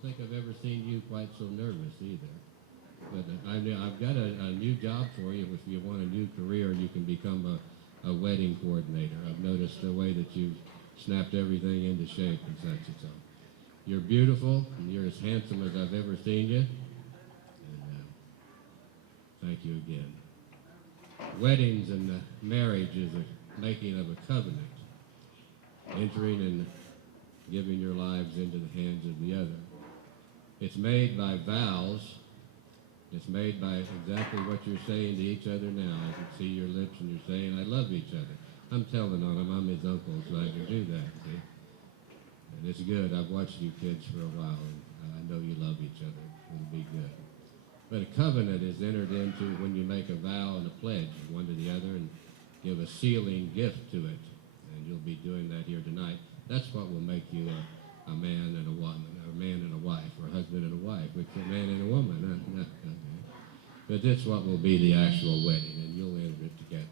don't think I've ever seen you quite so nervous either. But I've got a new job for you. If you want a new career, you can become a wedding coordinator. I've noticed the way that you've snapped everything into shape and such and so. You're beautiful, and you're as handsome as I've ever seen you. And thank you again. Weddings and marriage is a making of a covenant, entering and giving your lives into the hands of the other. It's made by vows. It's made by exactly what you're saying to each other now. I can see your lips and you're saying, I love each other. I'm telling on him, I'm his uncle, so I can do that, see? And it's good. I've watched you kids for a while, and I know you love each other. It'll be good. But a covenant is entered into when you make a vow and a pledge one to the other and give a sealing gift to it. And you'll be doing that here tonight. That's what will make you a man and a woman, or a man and a wife, or a husband and a wife, which a man and a woman. But that's what will be the actual wedding, and you'll enter it together.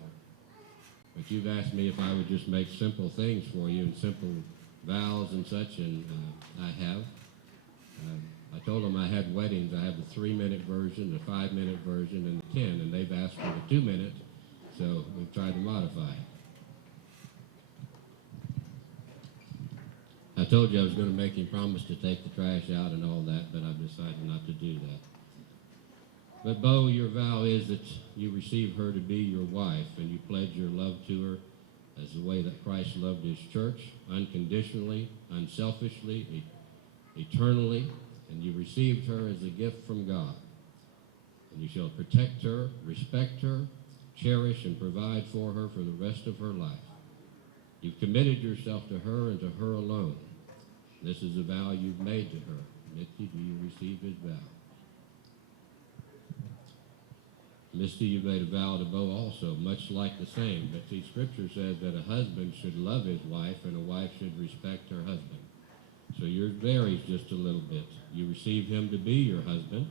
But you've asked me if I would just make simple things for you and simple vows and such, and I have. I told them I had weddings. I have the 3-minute version, the 5-minute version, and the 10, and they've asked for the 2-minute, so we've tried to modify it. I told you I was going to make him promise to take the trash out and all that, but I've decided not to do that. But Beau, your vow is that you receive her to be your wife, and you pledge your love to her as the way that Christ loved his church, unconditionally, unselfishly, eternally, and you received her as a gift from God. And you shall protect her, respect her, cherish and provide for her for the rest of her life. You've committed yourself to her and to her alone. This is a vow you've made to her. Misty, do you receive his vow? Misty, you've made a vow to Beau also, much like the same. But see, Scripture says that a husband should love his wife and a wife should respect her husband. So yours varies just a little bit. You receive him to be your husband.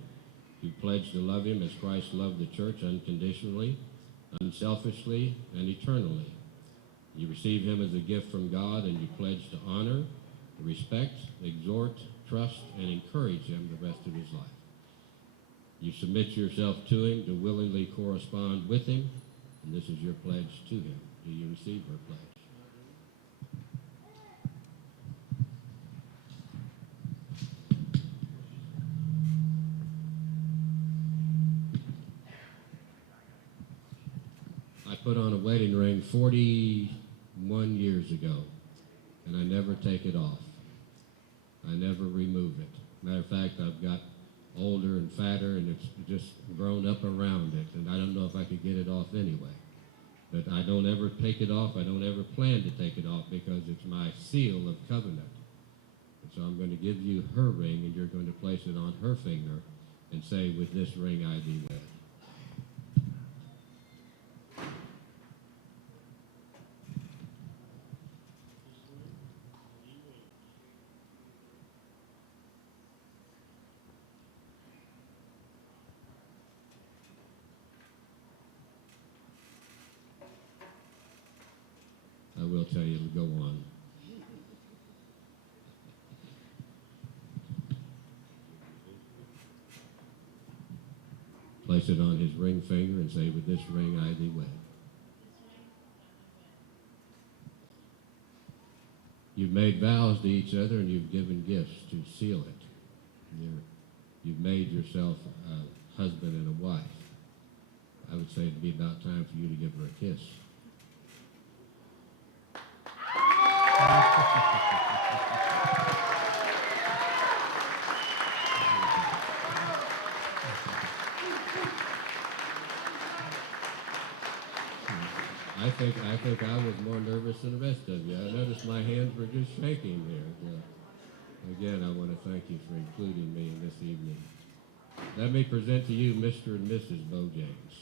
You pledge to love him as Christ loved the church unconditionally, unselfishly, and eternally. You receive him as a gift from God, and you pledge to honor, respect, exhort, trust, and encourage him the rest of his life. You submit yourself to him to willingly correspond with him, and this is your pledge to him. Do you receive her pledge? I put on a wedding ring 41 years ago, and I never take it off. I never remove it. Matter of fact, I've got older and fatter, and it's just grown up around it, and I don't know if I could get it off anyway. But I don't ever take it off. I don't ever plan to take it off because it's my seal of covenant. And so I'm going to give you her ring, and you're going to place it on her finger and say, with this ring I thee wed. I will tell you, it'll go on. Place it on his ring finger and say, with this ring I thee wed. You've made vows to each other and you've given gifts to seal it. You've made yourself a husband and a wife. I would say it'd be about time for you to give her a kiss. I think I was more nervous than the rest of you. I noticed my hands were just shaking there. Again, I want to thank you for including me in this evening. Let me present to you Mr. and Mrs. Beau James.